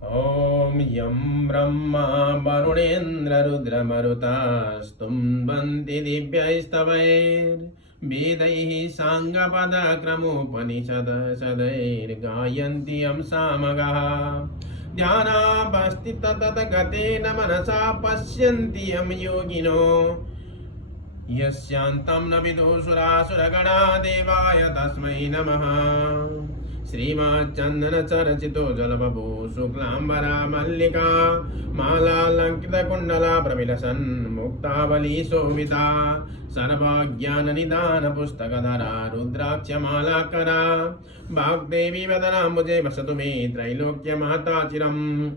ॐ यं ब्रह्मा वरुणेन्द्ररुद्रमरुतास्तुन्वन्ति दिव्यैस्तवैर्वेदैः साङ्गपदक्रमोपनिषदशदैर्गायन्ति यं सामगाः ध्यानावस्थिततगतेन मनसा पश्यन्ति यं योगिनो यस्यान्तं न विदुषुरासुरगणा देवाय तस्मै नमः। श्रीमच्चन्दनचर्चितो जलबभू शुक्लाम्बरा मल्लिका मालालङ्कृतकुण्डला प्रविलसन् मुक्तावली शोभिता सर्वज्ञाननिदानपुस्तकधरा रुद्राक्षमालाकरा वाग्देवी वदनाम्बुजे वसतु मे त्रैलोक्यमाता चिरम्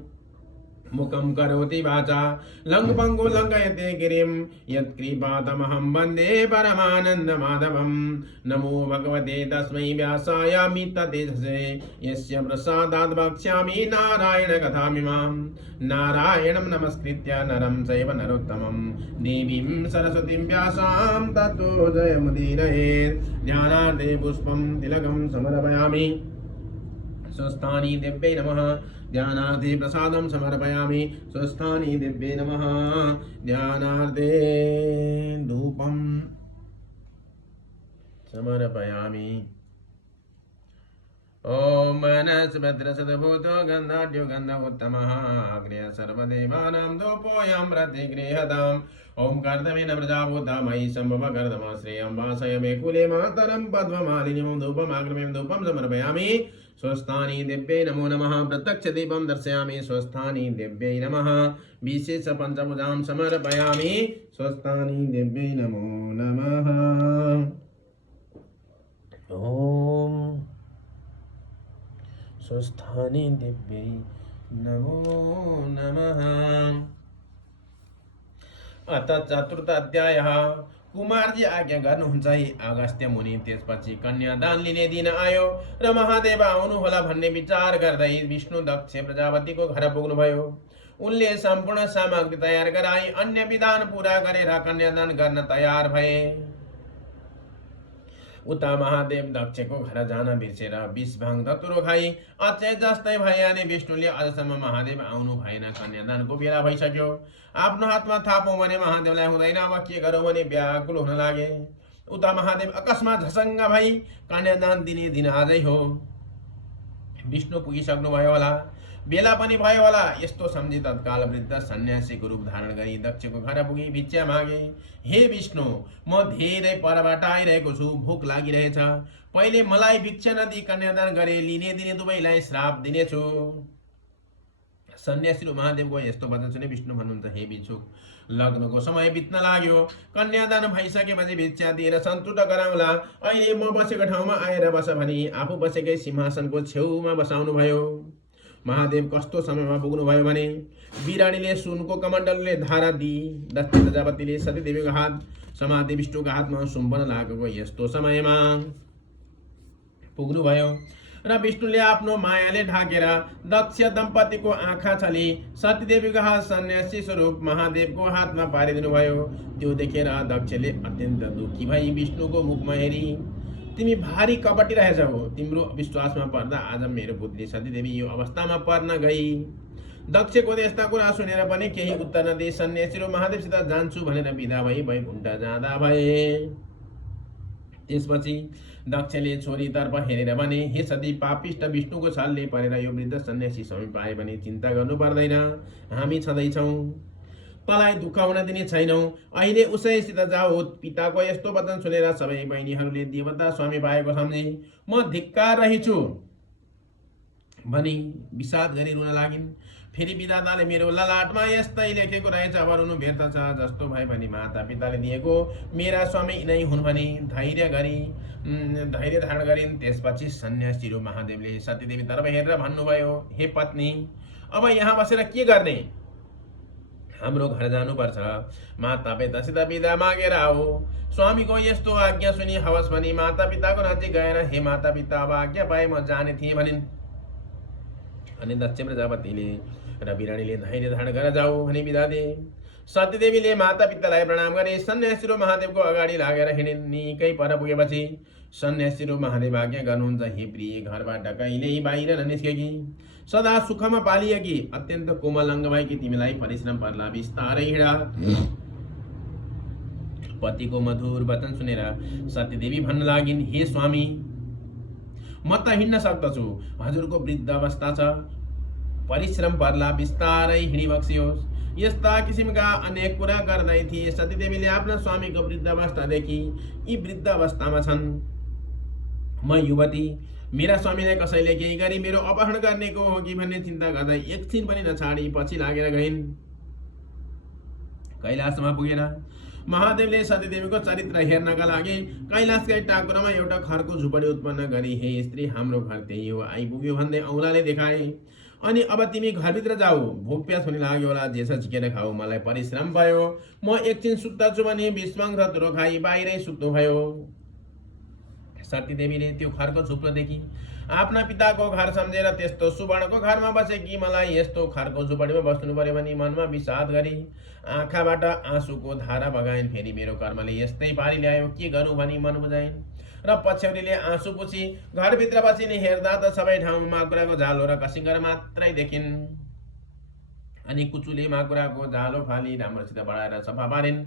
मुखं करोति वाचा लङ्घपङ्गु लङ्घयते गिरिं यत्कृपातमहं वन्दे परमानन्दमाधवं। नमो भगवते तस्मै व्यासाय मिततेजसे यस्य प्रसादात् वक्ष्यामि नारायणकथामिमां। नारायणं नमस्कृत्य नरं चैव नरोत्तमं देवीं सरस्वतीं व्यासां ततो जयमुदीरयेत्। ध्यानार्थे पुष्पं तिलकं समर्पयामि स्वस्थानी देव्यै नमः। ध्यानार्थे प्रसादं समर्पयामि स्वस्थानी देव्यै नमः। ध्यानार्थे धूपं समर्पयामि। ॐ मनस्भद्रसद्भूतो गन्धाढ्यो गन्ध उत्तमः अग्र्यः सर्वदेवानां धूपोऽयं प्रतिगृह्यताम्। ॐ कर्दमेन प्रजाभूता मयि सम्भव कर्दम श्रेयं वासय मे कुले मातरं पद्ममालिनीं धूपमाग्रमें धूपं समर्पयामि स्वस्थानी देव्यै नमो नमः। प्रत्यक्ष दीपं दर्शयामि स्वस्थानी देव्यै नमः। विशेष पञ्चभुजां समर्पयामि स्वस्थानी देव्यै नमो नमः। ॐ स्वस्थानी देव्यै नमो नमः। अथ चतुर्थ अध्यायः। कुमारजी आज्ञा गर्नुहुन्छ है अगस्त्य मुनि। त्यसपछि कन्यादान लिने दिन आयो र महादेव आउनुहोला भन्ने विचार गर्दै विष्णु दक्ष प्रजापतिको घर पुग्नुभयो। उनले सम्पूर्ण सामग्री तयार गराई अन्य विधान पूरा गरेर कन्यादान गर्न तयार भए। उता महादेव दक्षको घर जान बिर्सेर विष भाङ धतुरो खाई अचेत जस्तै भए अनि विष्णुले अझसम्म महादेव आउनु भएन। कन्यादानको बेला भइसक्यो। आफ्नो हातमा थापौँ भने महादेवलाई हुँदैन, अब के गरौँ भने व्याकुल हुन लागे। उता महादेव अकस्मात झसङ्ग भई कन्यादान दिने दिन आजै हो, विष्णु पुगिसक्नु भयो होला, बेला पनि भयो होला। यस्तो सम्झी तत्काल वृद्ध सन्यासीको रूप धारण गरी दक्षको घर पुगी भिक्षा मागे। हे विष्णु, म धेरै परबाट आइरहेको छु, भोक लागिरहेछ। पहिले मलाई भिक्षा नदिई कन्यादान गरे लिने दिने दुवैलाई श्राप दिनेछु। सन्यासी महादेवको यस्तो वचन सुने विष्णु भन्नुहुन्छ, हे भिक्षुक, लग्नको समय बित्न लाग्यो। कन्यादान भइसकेपछि भिक्षा दिएर सन्तुष्ट गराउँला। अहिले म बसेको ठाउँमा आएर बस भनी आफू बसेकै सिंहासनको छेउमा बसाउनु भयो। महादेव कस्तो समयमा पुग्नुभयो भने बिरानीले सुनको कमण्डलले धारा दिई दक्ष प्रजापतिले सतीदेवीको हात समाते विष्णुको हातमा सुम्पन लागेको यस्तो समयमा पुग्नुभयो र विष्णुले आफ्नो मायाले ढाकेर दक्ष दम्पतिको आँखा छली सतीदेवीको हात सन्यासी स्वरूप महादेवको हातमा पारिदिनु भयो। त्यो देखेर दक्षले अत्यन्त दुखी भई विष्णुको मुखमा हेरी, तिमी भारी कपटी रहेछौ। तिम्रो विश्वासमा पर्दा आज मेरो पुत्री सतीदेवी यो अवस्थामा पर्न गई। दक्षको त्यस्ता कुरा सुनेर पनि केही उत्तर नदिई सन्यासी र महादेवसित जान्छु भनेर बिदा भई वैकुण्ठ जाँदा भए। त्यसपछि दक्षले छोरीतर्फ हेरेर भने, हे सती, पापिष्ट विष्णुको छलले परेर यो वृद्ध सन्यासी समीप आए भने चिन्ता गर्नु पर्दैन, हामी छँदैछौँ, तँलाई दुःख हुन दिने छैनौँ। अहिले उसैसित जाऊ। पिताको यस्तो वचन सुनेर सबै बहिनीहरूले देवता स्वामी पाएको सम्झे म धिक्कार रहेछु भनी विषाद गरी रुन लागिन्। फेरि विधाताले मेरो ललाटमा यस्तै लेखेको रहेछ, अब रुनु व्यर्थ छ। जस्तो भए पनि माता पिताले दिएको मेरा स्वामी नै हुन् भने धैर्य धारण गरिन्। त्यसपछि सन्यासी महादेवले सतीदेवी तर्फ हेरेर भन्नुभयो, हे पत्नी, अब यहाँ बसेर के गर्ने? हाम्रो घर जानुपर्छ। माता पितासित बिदा मागेर आओ। स्वामीको यस्तो आज्ञा सुनि हवस भनी माता पिताको नजिक गएर, हे माता पिता, अब आज्ञा पाए म जाने थिएँ भनिन्। अनि दक्ष प्रजापतिले र बिरानीले धैर्य धारण गरेर जाऊ भनी बिदा दिए। सतीदेवीले माता पितालाई प्रणाम गरे। सन्यासी र महादेवको अगाडि लागेर हिँडे। निकै पर पुगेपछि सन्यासी र महादेव आज्ञा गर्नुहुन्छ, हे प्रिय, घरबाट कहिल्यै बाहिर ननिस्केकी, सदा सुखमा पालिएकी, अत्यन्त कोमल अङ्ग भएकी तिमीलाई परिश्रम पर्ला, बिस्तारै हिँड। पतिको मधुर वचन सुनेर सतीदेवी भन्न लागिन्, हे स्वामी, म त हिँड्न सक्दछु, हजुरको वृद्ध अवस्था छ, परिश्रम पर्ला, बिस्तारै हिँडिबक्सियोस्। यस्ता किसिमका अनेक कुरा गर्दै थिए। सतीदेवीले आफ्ना स्वामीको वृद्ध अवस्था देखि, यी वृद्ध अवस्थामा छन्, म युवती, मेरा स्वामीलाई कसैले केही गरी मेरो अपहरण गर्नेको हो कि भन्ने चिन्ता गर्दै एकछिन पनि नछाडी पछि लागेर गइन्। कैलाशमा पुगेर महादेवले सतीदेवीको चरित्र हेर्नका लागि कैलाशकै टाकुरामा एउटा खरको झुपडी उत्पन्न गरी, हे स्त्री, हाम्रो घर त्यही हो, आइपुग्यो भन्दै औँलाले देखाए। अनि अब तिमी घरभित्र जाऊ, भोक प्यास हुने लाग्यो होला, जे छ झिकेर खाऊ, मलाई परिश्रम भयो, म एकछिन सुत्दछु भने विश्वाङ र तुरो खाई बाहिरै सुत्नुभयो। सतीदेवीले त्यो खरको झुप्रोदेखि आफ्ना पिताको घर सम्झेर त्यस्तो सुवर्णको घरमा बसेकी मलाई यस्तो खरको झुपडीमा बस्नु पर्यो भनी मनमा विषाद गरी आँखाबाट आँसुको धारा बगाइन्। फेरि मेरो कर्मले यस्तै पारी ल्यायो, के गरौँ भनी मन बुझाइन् र पछ्यौरीले आँसु पुछी घरभित्र बसिने हेर्दा त सबै ठाउँमा माकुराको झालो र कसिङ्गर मात्रै देखिन्। अनि कुचुले माकुराको झालो फाली राम्रोसित बढाएर सफा पारिन्।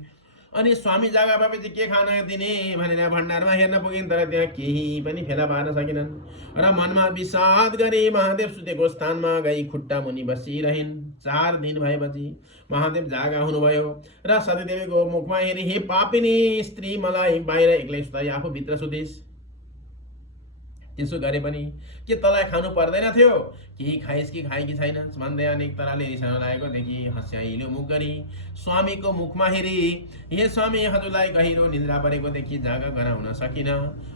अनि स्वामी जागा भएपछि के खान दिने भनेर भण्डारमा हेर्न पुगिन्, तर त्यहाँ केही पनि फेला पार्न सकेनन् र मनमा विषाद गरी महादेव सुतेको स्थानमा गई खुट्टा मुनि बसिरहिन्। 4 दिन भएपछि महादेव जागा हुनुभयो र सतीदेवीको मुखमा हेरी, हे पापिनी स्त्री, मलाई बाहिर एक्लै सुताई आफू भित्र सुतिस्। त्यसो गरे पनि के तँलाई खानु पर्दैन थियो? केही खाइस् कि खाएकी छैनस् भन्दै अनेक तरहले रिसाउन लागेको देखि हँस्याइलो मुख गरी स्वामीको मुखमा हेरी, हे स्वामी, हजुरलाई गहिरो निद्रा परेको देखि जागा गराउन सकिन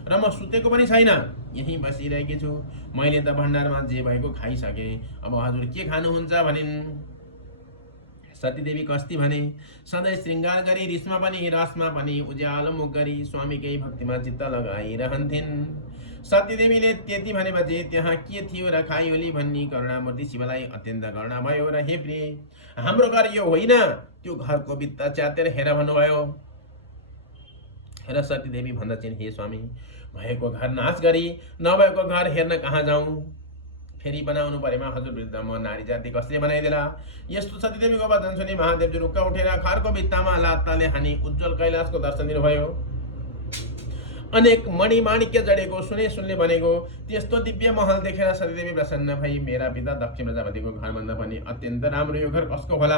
र म सुतेको पनि छैन, यही बसिरहेकी छु। मैले त भण्डारमा जे भएको खाइसके, अब हजुर के खानुहुन्छ भनिन्। सतीदेवी कस्ती भने सधैँ श्रृङ्गार गरी रिसमा पनि रसमा पनि उज्यालो मुख गरी स्वामीकै भक्तिमा चित्त लगाइरहन्थिन्। सतीदेवीले त्यति भनेपछि त्यहाँ के थियो र खाइहोली भन्ने करुणामूर्ति शिवलाई अत्यन्त करुणा भयो र हे प्रिय, हाम्रो घर यो होइन, त्यो घरको भित्ता च्यातेर हेर भन्नुभयो। र सतीदेवी भन्दछिन्, हे स्वामी, भएको घर नाश गरी नभएको घर हेर्न कहाँ जाउँ? फेरि बनाउनु परेमा हजुर विरुद्ध म नारी जाति कसले बनाइदेला? यस्तो सतीदेवीको वचन सुनि महादेव रुक्क उठेर खरको भित्तामा लात्ताले हानी उज्जवल कैलाशको दर्शन दिनुभयो। अनेक मणिमाणिक्य जडेको सुनले बनेको त्यस्तो दिव्य महल देखेर सतीदेवी प्रसन्न भई, मेरा पिता दक्ष प्रजापतिको घरभन्दा पनि अत्यन्त राम्रो यो घर कसको होला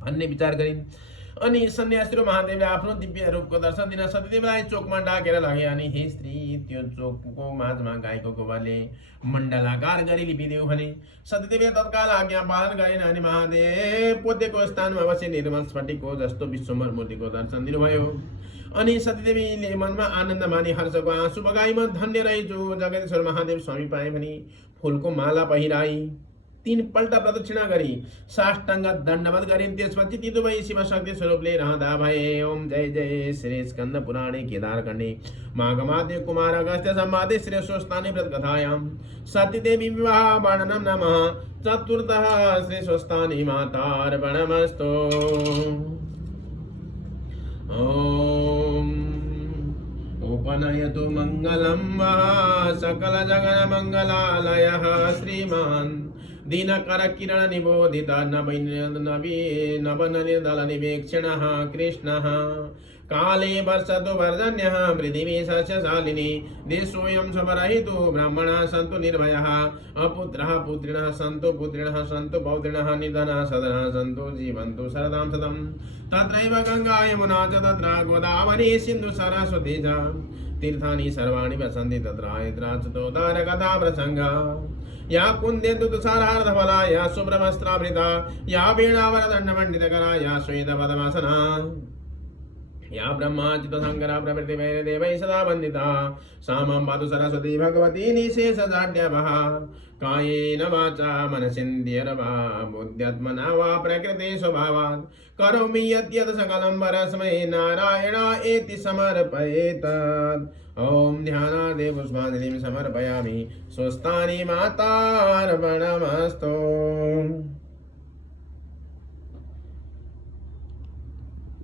भन्ने विचार गरिन्। अनि सन्यासी र महादेवले आफ्नो दिव्य रूपको दर्शन दिन सतीदेवीलाई चोकमा डाकेर लगे। अनि हे स्त्री, त्यो चोकको माझमा गाईको गोबरले मण्डलाकार गरी लिपिदेऊ भने सतीदेवीले तत्काल आज्ञा पालन गरिन्। अनि महादेव पोतेको स्थानमा बसी निर्मल स्फटिकको जस्तो विश्वम्भर मूर्तिको दर्शन दिनुभयो। अनि सतीदेवीले मनमा आनन्द मानी हर्षको आँसु बगाई, म धन्य रहेछु, जगदीश्वर महादेव स्वामी पाए भनी फूलको माला पहिराई 3 पल्ट प्रदक्षिणा गरी साष्टाङ्ग दण्डवत गरिन्। त्यसपछि ती दुवै शिव शक्ति स्वरूपले रहँदा भए। ओम जय जय श्री स्कन्द पुराणे केदारखण्डे माघमाद्य कुमार अगस्त्य संवादे श्रेष्ठस्थाने व्रतकथायां सतीदेवी विवाह वर्णनं नमः। चतुर्थः श्रेष्ठस्थाने मातार्पणमस्तु। ओम उपनयतु मंगलम सकल जगन मंगलालयः श्रीमान दीनकर किरण निबोधित नवननिर्दल निवेक्षणः कृष्णः काले वर्षतु वर्जन्यः पृथिवी सस्यशालिनी देशोऽयं शुभरहितो ब्राह्मणाः सन्तु निर्भयाः अपुत्रः पुत्रिणः सन्तु पुत्रिणः सन्तु पौत्रिणः निधनाः सदनाः सन्तु जीवन्तु शरदां शतं। तत्रैव गङ्गा यमुना च तत्र गोदावरी सिन्धु सरस्वती च तीर्थानि सर्वाणि वसन्ति तत्र चतुर्धारकथा प्रसङ्गा। या कुन्देन्दु तुषारार्धफला या शुभ्रवस्त्रावृता या वीणावरदण्डमण्डितकरा या श्वेतपद्मासना या ब्रह्माच्युतशङ्करा प्रभृति देवैः सदा वन्दिता सा मां पातु सरस्वती भगवती निशेषजाड्यवः। कायेन वाचा मनसेन्द्रियर्वा बुद्ध्यात्मना वा प्रकृते स्वभावात् करोमि यद्यत् सकलं परस्मै नारायणायेति समर्पयेत्। ॐ ध्यानादे पुष्पाञ्जलिं समर्पयामि। स्वस्तानि मातार्पणमस्तु।